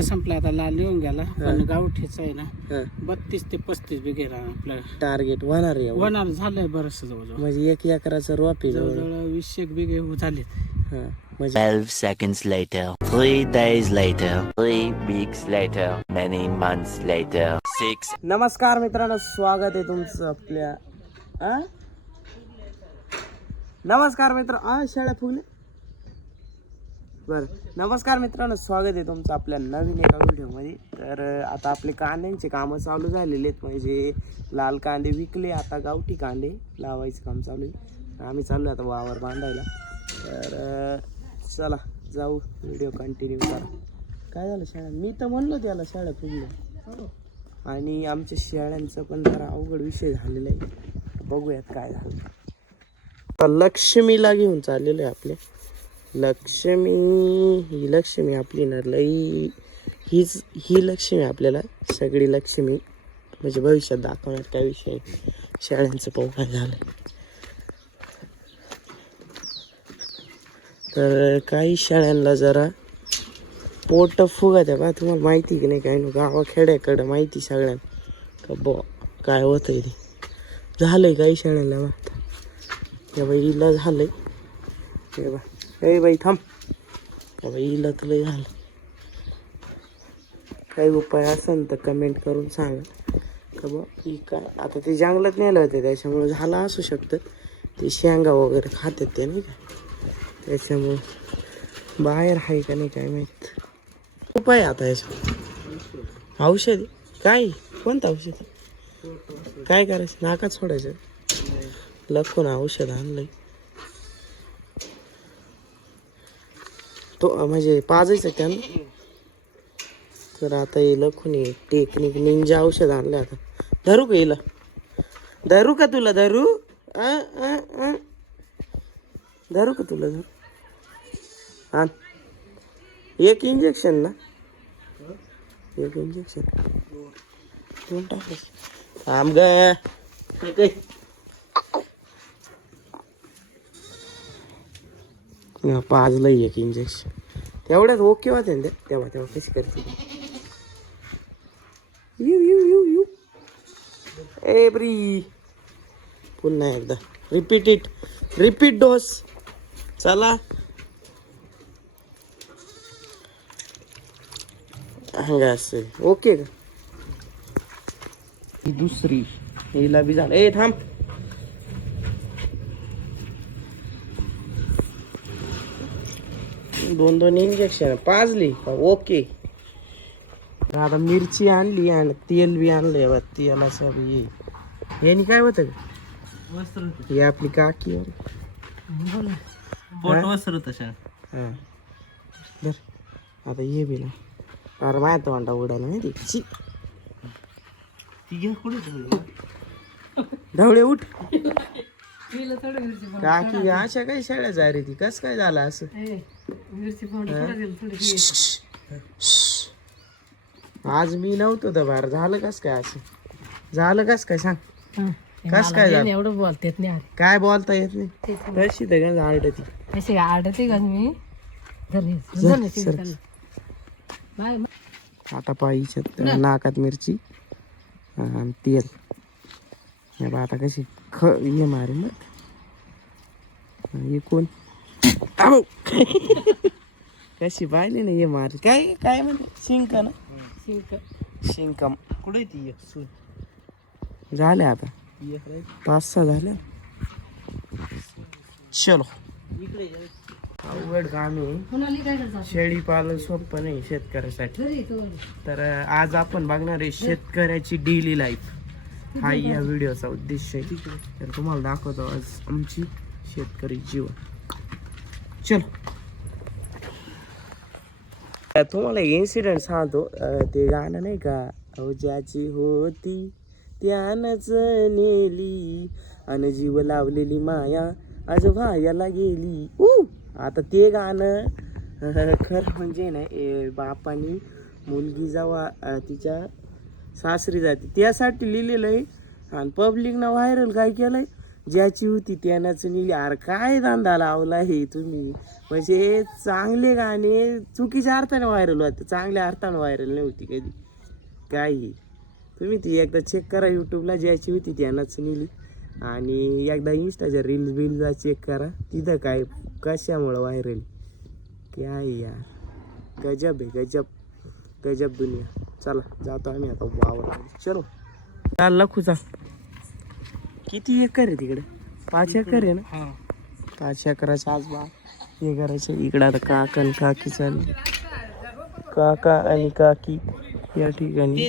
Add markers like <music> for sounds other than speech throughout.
लालचा संपला आता लाल येऊन गेला पण गावठीचा आहे ना बत्तीस ते पस्तीस बिघे आपलं टार्गेट होणार आहे. वनार झालंय बरस जवळजवळ म्हणजे एक एकराचं रोप आहे जवळ जवळजवळ वीस एक बिघे झालेत म्हणजे 12 seconds later. Three days later. Three weeks later. Many months later. Six नमस्कार मित्रांनो स्वागत आहे तुमचं आपल्या आ? नमस्कार मित्र आ शाळा फुगले बरं. नमस्कार मित्रांनो स्वागत आहे तुमचं आपल्या नवीन एका व्हिडिओमध्ये. तर आता आपले कांद्यांचे कामं चालू झालेले आहेत. म्हणजे लाल कांदे विकले आता गावठी कांदे लावायचं काम चालू आहे. आम्ही चाललो आता वावर बांधायला. तर चला जाऊ. व्हिडिओ कंटिन्यू करा. काय झालं शाळा मी तर म्हणलो त्याला शाळा फुगल्या आणि आमच्या शेळ्यांचा पण जरा अवघड विषय झालेला आहे. बघूयात काय झालं. आता लक्ष्मीला घेऊन चाललेलं आहे आपले. लक्ष्मी. ही लक्ष्मी आपली ना लई हीच ही लक्ष्मी आपल्याला सगळी लक्ष्मी म्हणजे भविष्यात दाखवणार. त्या विषयी शाळांचं शेळ्यांचं झालं तर काही शाळांना जरा पोट फुगा द्या बा. तुम्हाला माहिती की नाही काय नाही? गावाखेड्याकडं माहिती सगळ्यांना. का बो काय होतंय ते? झालंय काही शाळांना बा बाई या बाईला झालंय. हे बा ए बाई थांब बाईला लय झालं काही उपाय असेल तर कमेंट करून सांगा का बा ही काय आता ते जंगलात नेलं होते त्याच्यामुळे झालं असू शकतं ते शेंगा वगैरे खातात ते नाही का त्याच्यामुळं बाहेर आहे का नाही काय माहीत उपाय आता याच्या औषध काय कोणतं औषध काय करायचं नाकात सोडायचं लखून औषध आणलंय तो म्हणजे पाजायचं त्यानं. तर आता हे कोणी टेक्निक निंजा औषध आणलं आता. धरू का येईल? धरू का तुला धरू? अ, धरू का तुला धरू? आण. एक इंजेक्शन ना. एक इंजेक्शन दोन टाकायचं थांब पाजलं एक इंजेक्शन तेवढ्यात ओके होते ना तेव्हा तेव्हा कशी करते? You you you U A ब्री. पुन्हा एकदा. रिपीट इट रिपीट डोस चला. हंगा असेल. ओके का? दुसरी. हिला बी झालं. ए थांब. दोन दोन इंजेक्शन पाजली. ओके आता मिरची आणली आणि तेल बी आणलंय बा तेलाचं बी. ये यांनी काय होतं? का ही आपली काकी. पोट वसर तशा. हा. आता ये बी ना. अरे माहीत वांडा उडाला माहिती ची ती घ्या कुठे धावडे उठ. काकी अशा काही शाळा जा रे ती? कस काय झालं असं? आज मी नव्हतो बाहेर झालं कस काय असं? झालं कस काय? सांग. कस काय झालं? एवढं बोलतेत नाही काय बोलता येत नाही? तशी तर झाड ती. आडते का मी? धरणे सर, सर. बाय आता पाहिजे नाकात मिरची आणि तेल. बा आता कशी ख ये मारे मग हे कोण! कशी पाहिली ना ये मारे. काय काय म्हणते शिंक ना? शिंक. शिंकम. कुठे ती एक सून? झाले आता. पाच सहा झाले. चलो. इकडे ये. अवघड काम आहे. कुणाली काय करतात शेळी पालन सोपं नाही शेतकऱ्यासाठी. तर आज आपण बघणार आहे शेतकऱ्याची डेली लाईफ हा या व्हिडिओचा उद्देश आहे. तर तुम्हाला दाखवतो आज आमची शेतकरी जीवन. चल. तुम्हाला इन्सिडेंट सांगतो. ते गाणं नाही का? अहो ज्याची होती त्यानंच नेली आणि जीव लावलेली माया आज व्हायला गेली. ऊ! आता ते गाणं खरं म्हणजे ना ए, बापानी मुलगी जेव्हा तिच्या सासरी जाते. त्यासाठी लिहिलेलं आहे. आणि पब्लिकनं व्हायरल काय केलं आहे ज्याची होती त्यानंच नेली अरे काय धंदा लावला हे तुम्ही? म्हणजे चांगले गाणे चुकीच्या अर्थाने व्हायरल होते. चांगल्या अर्थाने व्हायरल नव्हती कधी. काही तुम्ही ती एकदा चेक करा यूट्यूबला ज्याची होती त्यानंच नेली आणि एकदा इन्स्टाच्या रील्स बिल्सला चेक करा. तिथं काय कशामुळं व्हायरल काय यार? गजब आहे गजब. गजब दुनिया. चला जातो आम्ही आता वावरामध्ये. चलो. चाल लखूचा किती एकर आहे तिकडे? पाच एकर आहे ना? हा. पाच एकराचं आज बा हे करायचं इकडं आता काका आणि काकी चालली काका आणि काकी या ठिकाणी.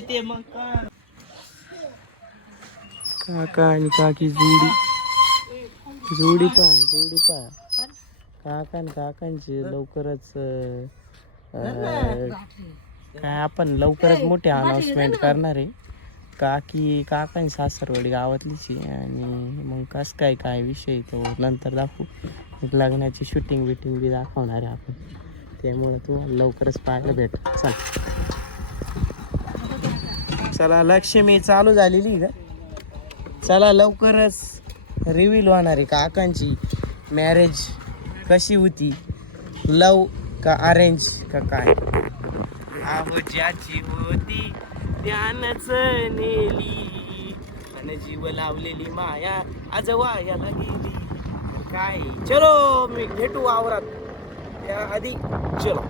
काका आणि काकी जोडी. जोडी पहा जोडी पहा. काका आणि काकांची लवकरच काय आपण लवकरच मोठे अनाउन्समेंट करणार आहे. काकी काकांची सासरवाडी गावातलीच आहे आणि मग कसं काय काय विषय तो नंतर दाखवू. लग्नाची शूटिंग बिटिंग बी दाखवणार आहे आपण. त्यामुळं तुम्हाला लवकरच पाहायला भेट चल. चला लक्ष्मी चालू झालेली का चला लवकरच रिव्हील होणार आहे काकांची मॅरेज कशी होती. लव का अरेंज का काय? आहो ज्याची होती त्यानच नेली. आणि जीव लावलेली माया आज वायाला गेली. काय? चलो मी भेटू आवरात त्या आधी चलो.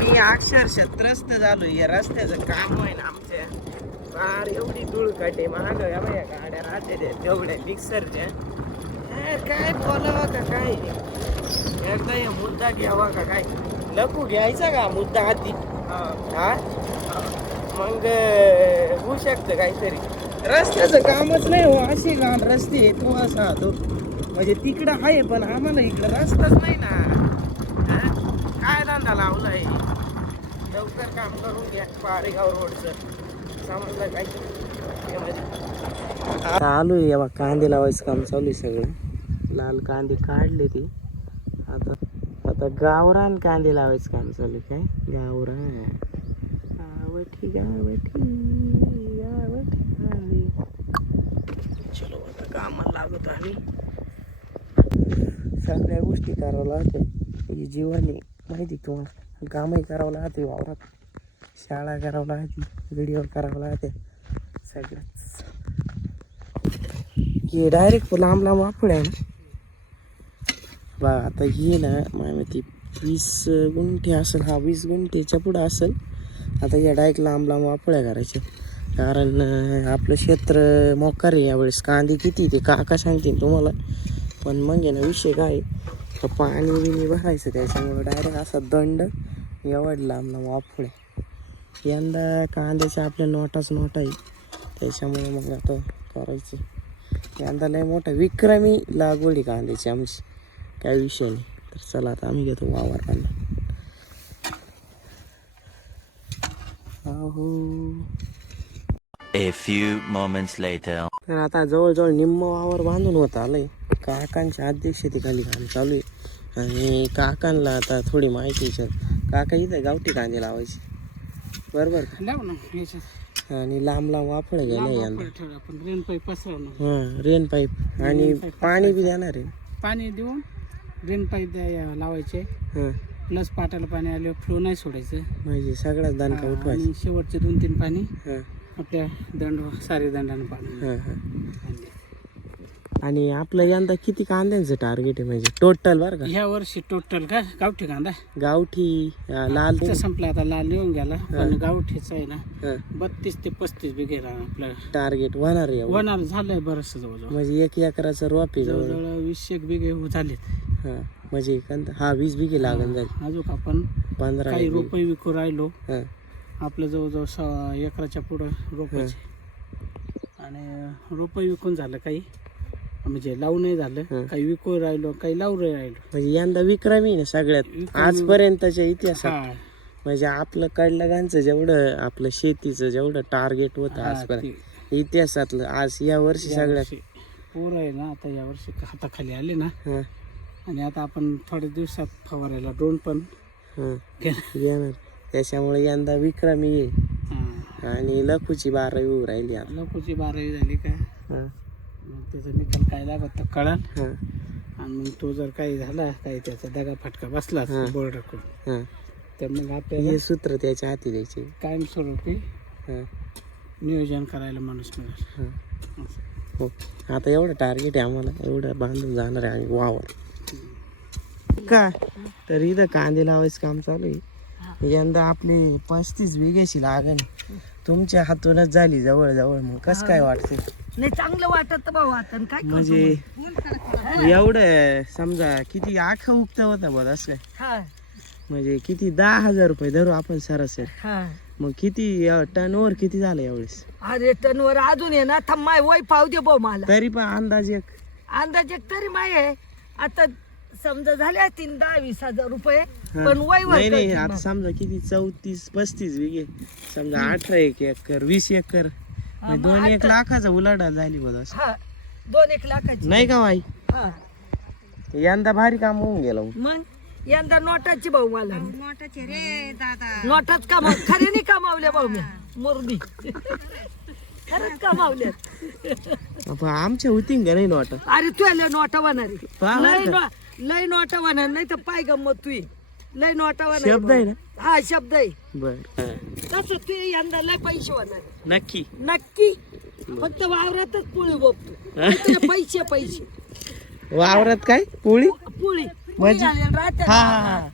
मी अक्षरशः त्रस्त झालो या रस्त्याचं काम आहे ना आमच्या फार एवढी धूळ काटे महाग या बाया गाड्या राहते त्या तेवढ्या मिक्सरच्या ए, काय बोलावं का काय? एकदा हे मुद्दा घ्यावा का काय? लकू घ्यायचा का मुद्दा हाती हा. मग होऊ शकतं काहीतरी. रस्त्याचं कामच नाही हो असे घाण रस्ते आहे, तो असा तो. म्हणजे तिकडं आहे पण आम्हाला इकडं रस्ताच नाही ना. हा? काय धंदा लावलाय लवकर काम करून घ्या पारेगाव रोडचं. समजलं काय? चालू आहे बा कांदे लावायचं काम चालू आहे सगळं. लाल कांदे काढले ते. आता आता गावरान कांदे लावायचं काम चालू काय? गावरान. गावठी गावठी गावठी कांदे. चलो आता कामाला लागत आम्ही सगळ्या गोष्टी करावं लागत्या ही जीवाने माहिती तुम्हाला? कामही करावं लागते वावरात. शाळा करावं लागते. व्हिडिओ करावं लागते. सगळंच. हे डायरेक्ट लांब लांब वापड आहे ना. बा आता हे ना माहिती वीस गुंठे असेल हा वीस गुंठेच्या पुढं असेल. आता या डायरेक्ट लांब लांब वापळ्या करायच्या कारण आपलं क्षेत्र मोकार आहे यावेळेस कांदे किती ते काका सांगतील तुम्हाला. पण मग आहे ना विषय काय आहे, पाणी बिणी भरायचं त्याच्यामुळं डायरेक्ट असा दंड एवढ लांब लांब यंदा कांद्याच्या आपल्या नोटाच नोटा आहे. त्याच्यामुळे मग आता करायचं. यंदा लय मोठा विक्रमी लागवड आहे कांद्याची आमची. काय विषय नाही. तर चला आता आम्ही घेतो वावर कांदा अहो A few moments later. तर आता जवळजवळ निम्म वावर बांधून होत आलंय. काकांच्या अध्यक्षतेखाली काम चालू आहे. आणि काकांना आता थोडी माहिती विचार काका इथं गावठी कांदे लावायचे. बरोबर आणि लांब लांब वाफळ गेले हां रेन पाईप. आणि पाणी बी देणार आहे. पाणी देऊन रेन पाईप लावायचे प्लस पाटाला पाणी आले फ्लो नाही सोडायचं. म्हणजे सगळ्याच दणका उठवायचं. शेवटचे दोन तीन पाणी आपल्या दंड सारे दंडानं पाणी आणि आपलं यंदा किती कांद्यांचं टार्गेट आहे म्हणजे? टोटल बरं का? ह्या वर्षी टोटल का? गावठी कांदा? गावठी अं, लाल संपला आता लाल येऊन गेला. पण गावठीचा आहे ना. हां. बत्तीस ते पस्तीस बिघे आपलं. टार्गेट होणार आहे एवढं. वनार झालंय बरंच जवळजवळ. म्हणजे एक एकराचं रोप आहे जवळ. जवळजवळ वीस एक बिघे झालेत. हां म्हणजे एखादा हा वीस बिघे लागून जाईल अजून आपण पंधरा काही एक रोपही विकू राहिलो. हां. आपलं जवळजवळ स एकराच्या पुढं रोपायचे आणि रोपही विकून झालं काही. म्हणजे लावूनही झालं. काही विकू राहिलो काही लावून राहिलो. म्हणजे यंदा विक्रमी ना सगळ्यात. आजपर्यंतच्या इतिहासात. म्हणजे आपलं कडलगांचं जेवढं आपलं शेतीचं जेवढं टार्गेट होतं आजपर्यंत. इतिहासातलं आज या वर्षी सगळ्यात. पोरं आहे ना आता या वर्षी हाताखाली आले ना. आणि आता आपण थोड्या दिवसात फवारायला ड्रोन पण हां. घेणार. येणार. त्याच्यामुळे यंदा विक्रमी आहे. आणि लखूची बारावी राहिली लपूची बारावी झाली का? मग त्याचा निकाल काय लागत तर कळण हा. आणि मग तो जर काही झाला काही त्याचा दगा फटका बसला हा. बोर्डाकडून हा. तर मग आपल्याला हे सूत्र त्याच्या हाती द्यायचे. कायमस्वरूपी हा. नियोजन करायला माणूस मिळेल. हा. हो. आता एवढं टार्गेट आहे आम्हाला एवढं बांधून जाणार आहे आम्ही वावर. का? तर इथं कांदे लावायचं काम चालू आहे. यंदा आपली पस्तीस बिघेची लागण. तुमच्या हातूनच झाली जवळ जवळ मग कसं काय वाटतंय? नाही चांगलं वाटत भाऊ आता. काय म्हणजे एवढं समजा किती आखं उगत होतं बघ असं काय? हा. म्हणजे किती दहा हजार रुपये धरू आपण सरासरी. हा. मग किती टर्नओव्हर किती झालं यावेळेस? अरे टनवर अजून ये ना थांब माय वय पाव दे भाऊ मला. तरी पण अंदाज एक. अंदाजे तरी माय आहे. आता समजा झाले असतील दहा वीस हजार रुपये पण वय नाही नाही वर आता समजा किती चौतीस पस्तीस बिघे समजा अठरा एक एकर वीस एकर. दोन एक लाखाचा उलाढाल झाली बघ असं. हा दोन एक लाखाची. नाही का बाई? हा. यंदा भारी काम होऊन गेलं मग. मग? यंदा नोटाची भाऊ मला. नोटाचे रे दादा. नोटाच कमाव <laughs> खरे नाही कमावल्या भाऊ मी. मुरबी खरंच कमावल्या आपण आमच्या होती का नाही नोट? अरे तू लय नोटा होणार आहे. पहा लय बरं. का. नो- लय नोटा होणार नाही तर पाय गंमत तू लय नोटा होणार शब्द आहे ना? हा शब्द आहे. बर. तसं तू यंदा लय पैसे होणार. नक्की. नक्की. फक्त वावरातच पुळी बोपतो पैसे पैसे. वावरात काय? पोळी? पुळी. म्हणजे? हा. हा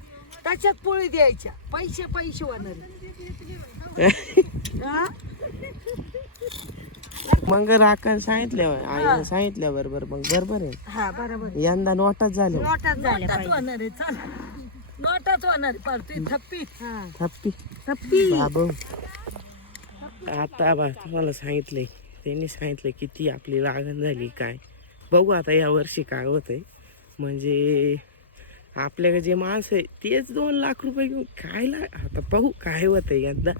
त्याच्यात पोळी द्यायच्या. पैसे पैसे होणार. <laughs> हा? मग राखण सांगितल्यावर आईने सांगितल्या बरोबर मग बरोबर आहे. हा बरोबर यंदा नोटाच झाल्या. होणार आहे चल. नोटाच होणार आहे पार तू थप्पी. थप्पी. थप्पी. बाबू. आता बा तुम्हाला सांगितलंय त्यांनी सांगितलं किती आपली लागण झाली काय. बघू आता या वर्षी काय होतंय. म्हणजे आपल्याकडे जे माणसं आहे तेच दोन लाख रुपये घेऊन काय ला आता पाहू काय होतंय यंदा.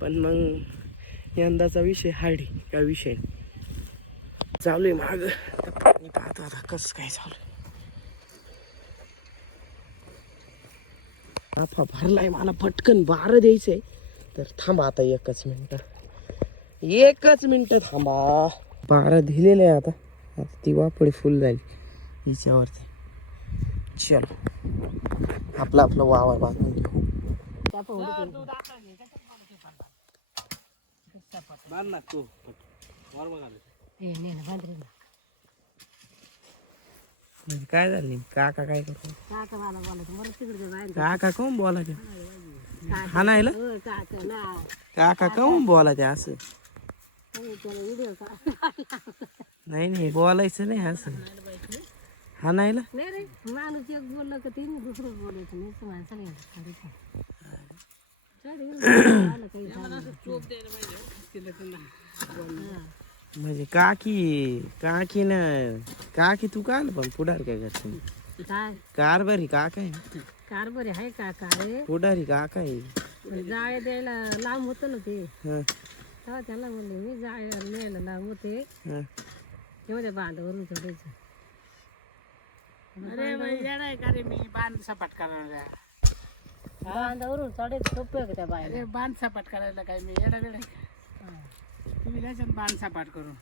पण मग यंदाचा विषय हार्डी काय विषय. चालू आहे माग. पाहतो आता कसं काय चालू आहे. नफा भरलाय मला पटकन बारं द्यायचंय. तर थांबा आता एकच मिनिट. एकच मिनिट थांबा. बारा दिलेलं आहे आता. आता ती वापडी फुल झाली हिच्यावरती. चलो. आपलं आपलं वावर बांधून घेऊ. म्हणजे काय झालं नेमकं? काका काय करतो काका कोण बोला ते हा नाही ला? काका कोण बोला ते असं? नाही नाही बोलायचं नाही असं. हा नाही ला? नाही रे माणूस एक बोललं का तीन दुसरं बोलायचं नाही तर माणसाला येतं. म्हणजे काकी काकी ना काकी तू का आलं पण पुढारी काय करते? काय? कारभारी काका आहे कारभारी आहे का? काय पुढारी काका आहे जाळे द्यायला लांब होतं ना ते. हं, तेव्हा त्याला म्हणले मी जाळे न्यायला लांब होते. हं. तेव्हा बांधावरून चढायचं अरे आहे का रे मी? बांध सपाट करायला. बांधावरून चढायचं सोपं का त्या बाहेर अरे बांध सपाट करायला काय मी? का? तुम्ही द्यायचं बांध सपाट करून.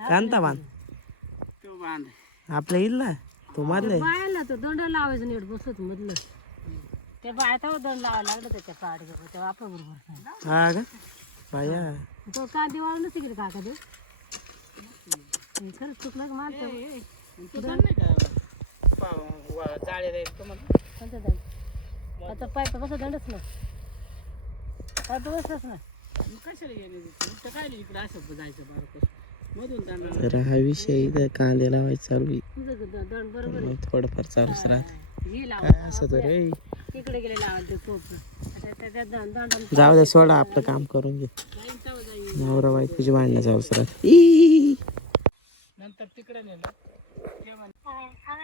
कांता बांध तो बांध आपल्या येईल ना तो. बायाला तो दंड लावायचं नीट बसत मधलं. ते बाय तेव्हा दंड लावायला लागलं त्याच्या पाड तेव्हा आपण बरोबर हा का? बाया. तो कांदे वाळून नसते गेले काका ते खरंच चुकलं का मानतं तू जाण नाही का? पा- वा- जाळे द्यायला तुम्हाला कोणतं दंड आता पाय कसं दंडच ना पाय बसलंच ना मग कशाला येणे तर काय नाही इकडे असं जायचं बारकस मधून जाणार तर हा विषय इथं कांदे लावायचं चालू आहे. तुझं द- दंड बरोबर मग थोडंफार चालूच राहत. हे लाव काय असं तर रे तिकडे गेले कोप आता जाऊ द्या सोडा आपलं काम करून घे. नवरा बायकोची भांडणं चालूच राहत. ई. नंतर तिकडे नेलं. ते म्हणे, हा,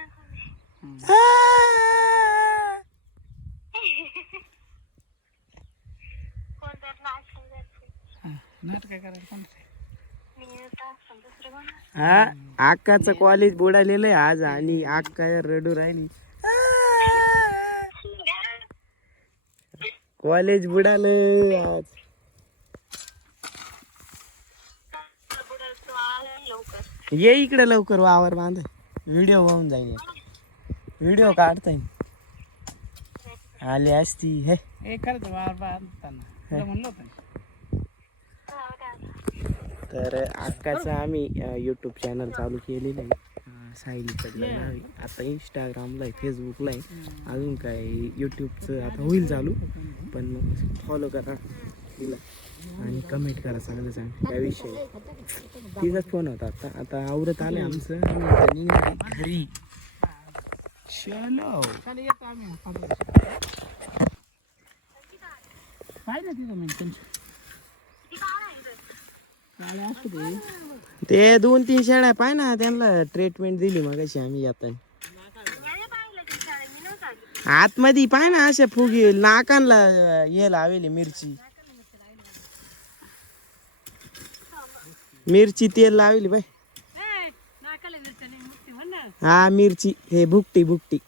हा आकाचं कॉलेज बुडालेलं आहे आज आणि आका रडू राहिली. कॉलेज बुडाल आज. ये इकडे लवकर वावर बांध. व्हिडिओ वाहून जाईल व्हिडिओ काढता येईल आले असती हे. करत वावर बांधताना. म्हणलं होतं तर अक्काचं आम्ही यूट्यूब चॅनल चालू केलेलं आहे. अं, सायली कडलं नाव आहे. आता इंस्टाग्रामला आहे फेसबुकला आहे. अजून काय यूट्यूबचं आता होईल चालू. पण मग फॉलो करा तिला आणि कमेंट करा चांगलं चांगलं त्याविषयी तिचाच फोन होता आता. आता आवरत आलं आमचं. घरी. चलो. पाहिजे तिथं मी त्यांची गाडी असू दे ते दोन तीन शेळ्या पाय ना त्यांना ट्रीटमेंट दिली मग अशी आम्ही आता. आतमध्ये पाय ना अशा फुगी नाकांना ये लावेली मिरची. मिरची तेल लावली बाय. हा मिरची हे भुकटी भुकटी.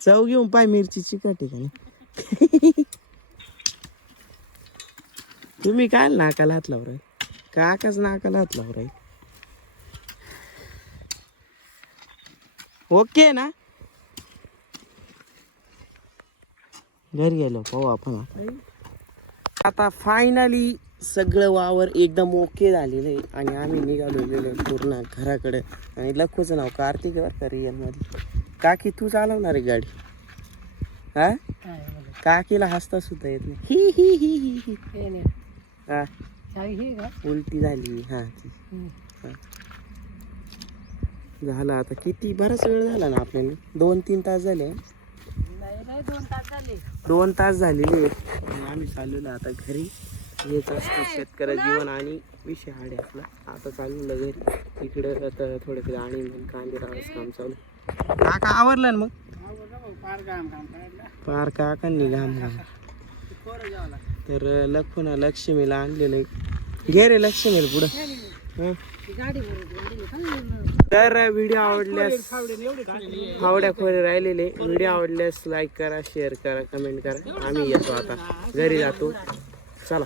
चव घेऊन पाय मिरची चिकट आहे का <laughs> तुम्ही काय नाकाला हात लावराय काकाच नाकाला हात लावराय ओके ना? घरी गेलो पाहू आपण आता. फायनली सगळं वावर एकदम ओके झालेलं आहे आणि आम्ही निघालेलो आहे पूर्ण घराकडे. आणि लखूचं नाव कार्तिक बरं का रिअलमध्ये. काकी तू चालवणार आहे गाडी? हा. काकीला हसता सुद्धा येत नाही. ही ही ही ही ही. हे. हा हे उलटी झाली हा. हा. झालं आता किती? बराच वेळ झाला ना आपल्याला. दोन तीन तास झाले. दोन तास झालेले. आम्ही चाललेलो आता घरी. हेच असतं शेतकऱ्या जीवन आणि विषय हाडे आपला. आता चाललेलं घरी. इकडे आता थोडं आणि कांदे राहायचं काम चालू काका आवरलं ना मग? फार पार काकांनी घाम घाम कोरं जेवायला तर लखून लक्ष्मीला आणलेलं. आहे. घे रे लक्ष्मीला पुढं. तर व्हिडिओ आवडल्यास आवड्या खोरे राहिलेले. व्हिडिओ आवडल्यास लाईक करा शेअर करा कमेंट करा. आम्ही येतो आता. घरी जातो. चला.